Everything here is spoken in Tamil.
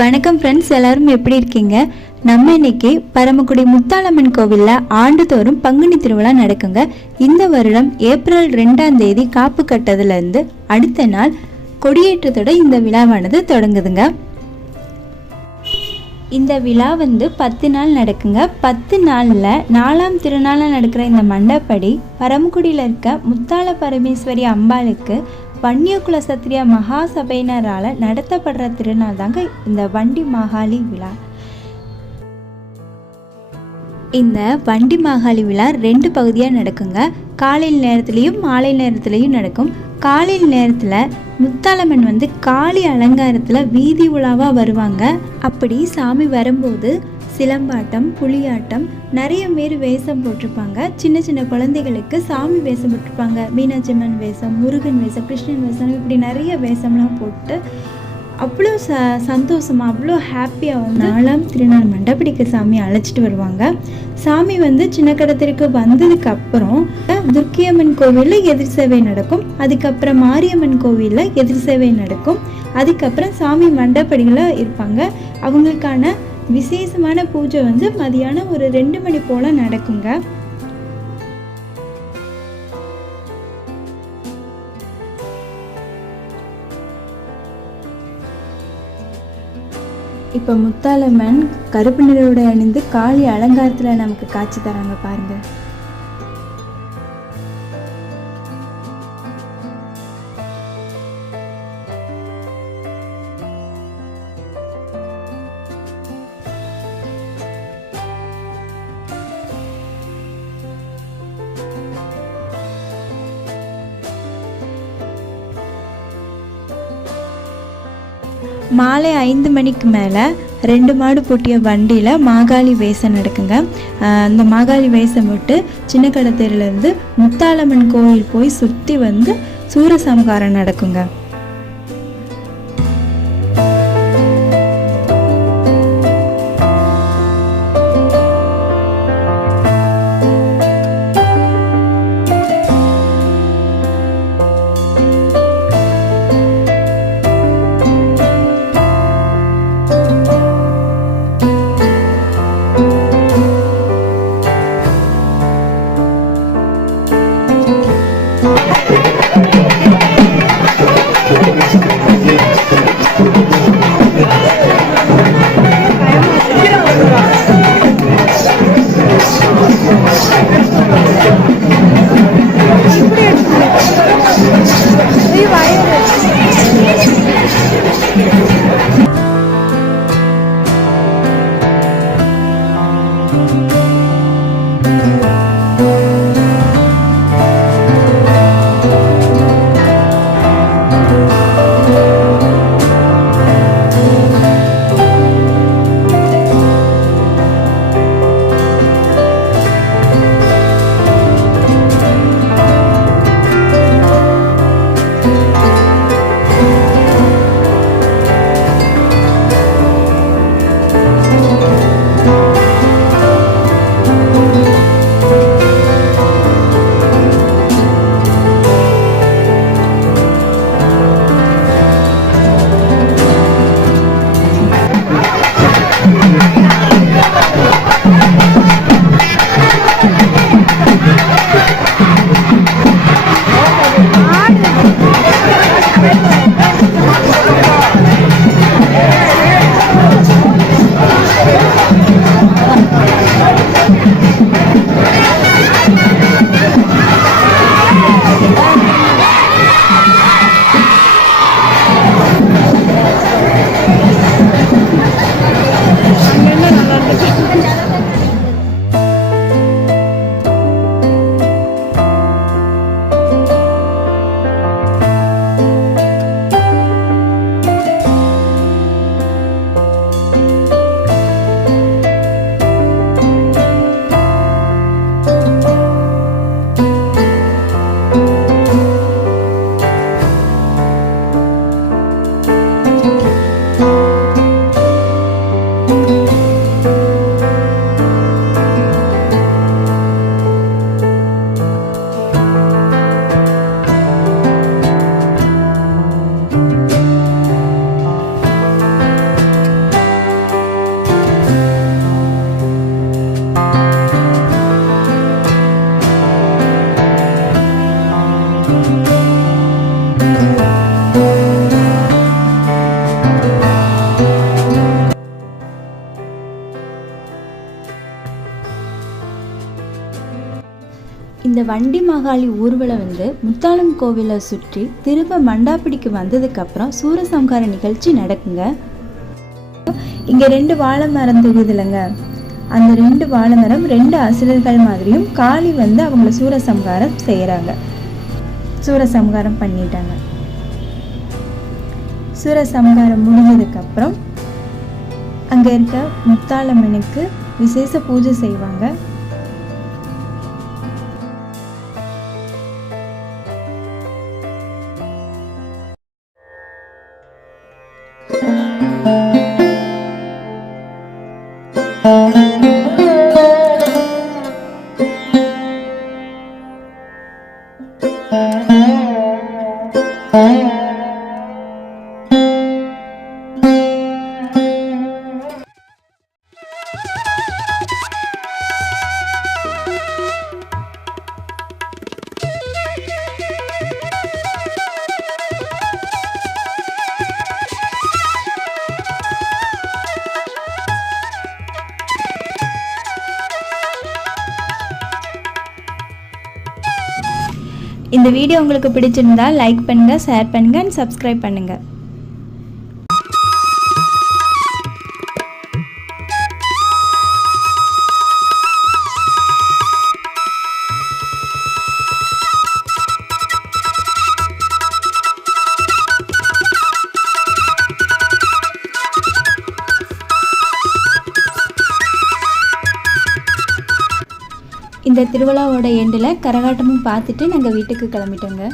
வணக்கம் ஃப்ரெண்ட்ஸ், எல்லாரும் எப்படி இருக்கீங்க? நம்ம இன்னைக்கு பரமக்குடி முத்தாலம்மன் கோவிலில் ஆண்டுதோறும் பங்குனி திருவிழா நடக்குங்க. இந்த வருடம் ஏப்ரல் 2ஆம் தேதி காப்பு கட்டதுலேருந்து அடுத்த நாள் கொடியேற்றத்தோட இந்த விழாவானது தொடங்குதுங்க. இந்த விழா 10 நாள் நடக்குங்க. 10 நாளில் 4ஆம் திருநாளில் நடக்கிற இந்த மண்டபடி பரமக்குடியில் இருக்க முத்தால பரமேஸ்வரி அம்பாளுக்கு வன்னியகுல சத்திரிய மகாசபையினரால் நடத்தப்படுற திருநாள் தாங்க இந்த வண்டி மாகாளி விழா. இந்த வண்டி மாகாளி விழா 2 பகுதியாக நடக்குங்க. காலையில் நேரத்துலையும் மாலை நேரத்துலையும் நடக்கும். காலையில் நேரத்தில் முத்தாலம்மன் காளி அலங்காரத்தில் வீதி உலாவாக வருவாங்க. அப்படி சாமி வரும்போது சிலம்பாட்டம், புலியாட்டம், நிறைய பேர் வேஷம் போட்டிருப்பாங்க. சின்ன சின்ன குழந்தைகளுக்கு சாமி வேஷம் போட்டிருப்பாங்க. மீனாட்சியம்மன் வேஷம், முருகன் வேஷம், கிருஷ்ணன் வேஷம், இப்படி நிறைய வேஷம்லாம் போட்டு அவ்வளோ சந்தோஷமாக, அவ்வளோ ஹாப்பியாக 4ஆம் திருநாள் மண்டபடிக்கு சாமி அழைச்சிட்டு வருவாங்க. சாமி சின்ன கடத்திற்கு வந்ததுக்கு அப்புறம் துர்க்கியம்மன் கோவிலில் எதிர் சேவை நடக்கும். அதுக்கப்புறம் மாரியம்மன் கோவிலில் எதிர் சேவை நடக்கும். அதுக்கப்புறம் சாமி மண்டபடிகளில் இருப்பாங்க. அவங்களுக்கான விசேஷமான பூஜை மதியானம் ஒரு 2 மணி போல் நடக்குங்க. இப்போ முத்தாலம்மன் கருப்பு நிறோட அணிந்து காளி அலங்காரத்தில் நமக்கு காட்சி தராங்க பாருங்க. மாலை 5 மணிக்கு மேலே 2 மாடு பூட்டிய வண்டியில் மாகாளி வேஷம் நடக்குங்க. அந்த மாகாளி வேஷம் விட்டு சின்ன கடத்தேரிலேருந்து முத்தாலம்மன் கோயில் போய் சுற்றி சூரசம்ஹாரம் நடக்குங்க. இந்த வண்டி மாகாளி ஊர்வலம் வந்து முத்தாளம் கோவிலை சுற்றி திரும்ப மண்டாப்பிடிக்கு வந்ததுக்கப்புறம் சூரசம்ஹார நிகழ்ச்சி நடக்குங்க. இங்கே 2 வாழை மரம் தொகுதிலங்க, அந்த 2 வாழை மரம் 2 அசுரர்கள் மாதிரியும் காளி வந்து அவங்கள சூரசம்ஹாரம் செய்கிறாங்க, சூரசம்ஹாரம் பண்ணிட்டாங்க. சூரசம்ஹாரம் முடிஞ்சதுக்கப்புறம் அங்கே இருக்க முத்தாளம்மனுக்கு விசேஷ பூஜை செய்வாங்க. இந்த வீடியோ உங்களுக்கு பிடிச்சிருந்தா லைக் பண்ணுங்க, ஷேர் பண்ணுங்க அண்ட் சப்ஸ்கிரைப் பண்ணுங்க. இந்த திருவிழாவோட எண்டில் கரகாட்டமும் பார்த்துட்டு நாங்கள் வீட்டுக்கு கிளம்பிட்டோங்க.